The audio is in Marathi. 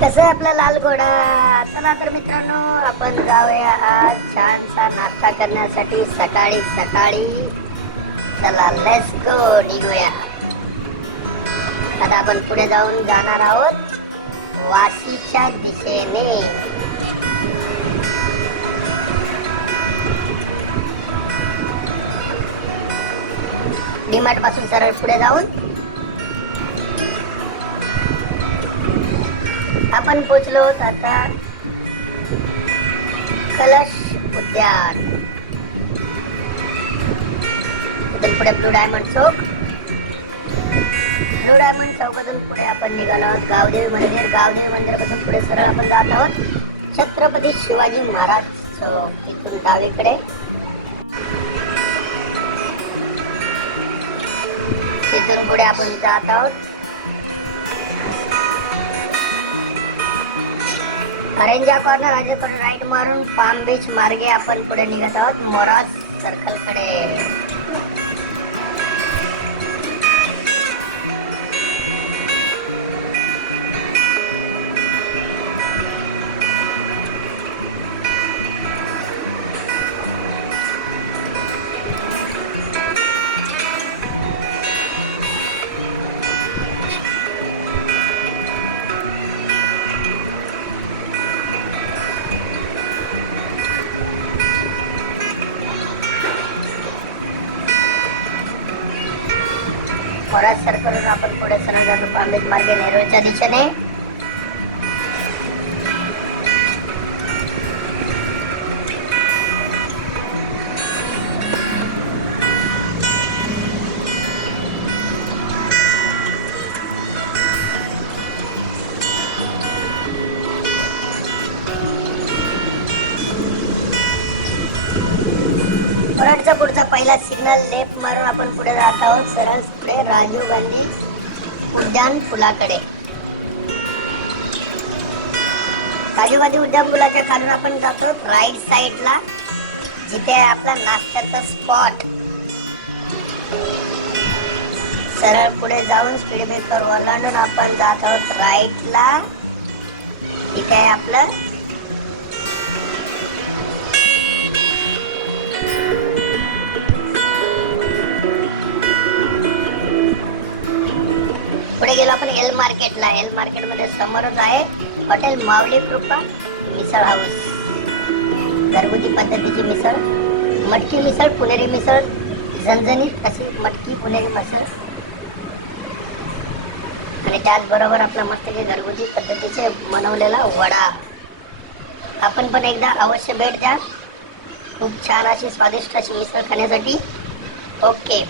कसं आहे आपला लाल घोडा. चला तर मित्रांनो, आपण जाऊया आज छानसा नाश्ता करण्यासाठी सकाळी सकाळी. चला लेट्स गो, निघूया. आता आपण पुढे जाणार आहोत वाशीच्या दिशेने. डीमार्ट पासून सरळ पुढे जाऊन आपण पोचलो आता कलश उद्यान. इथून पुढे ब्लू डायमंड चौकातून पुढे आपण निघालो आहोत गावदेवी मंदिरापासून पुढे सरळ आपण जात आहोत छत्रपती शिवाजी महाराज चौक. इथून डावीकडे तिथून पुढे आपण जात आहोत करंजा कॉर्नर. राजेकडून राईट मारून पाम बीच मार्गे आपण पुढे निघत आहोत मोराज सर्कल कडे. मोराज सर्कलवरून आपण पुढे सरळ जातो पाम बीच मार्गे नेरूळच्या दिशेने. पुढचा पहिला सिग्नल लेफ्ट मारून आपण पुढे जात आहोत सरळ पुढे राजीव गांधी उद्यान पुलाकडे. राजीव गांधी उद्यान पुलाच्या खालून आपण जातो राईट साइडला, जिथे आहे आपला नाश्त्याचा स्पॉट. सरळ पुढे जाऊन स्पीड ब्रेकर ओलांडून आपण जात आहोत राईटला. तिथे आहे आपलं पुढे गेलो आपण एल मार्केटला. एल मार्केट मध्ये समोरच आहे हॉटेल माऊली कृपा मिसळ हाऊस. घरगुती पद्धतीची मिसळ, मटकी मिसळ, पुणेरी मिसळ, झणझणीत अशी मटकी पुणेरी मिसळ आणि त्याचबरोबर आपला मस्त घरगुती पद्धतीचे बनवलेला वडा. आपण पण एकदा अवश्य भेट द्या. खूप छान अशी स्वादिष्ट अशी मिसळ खाण्यासाठी. ओके.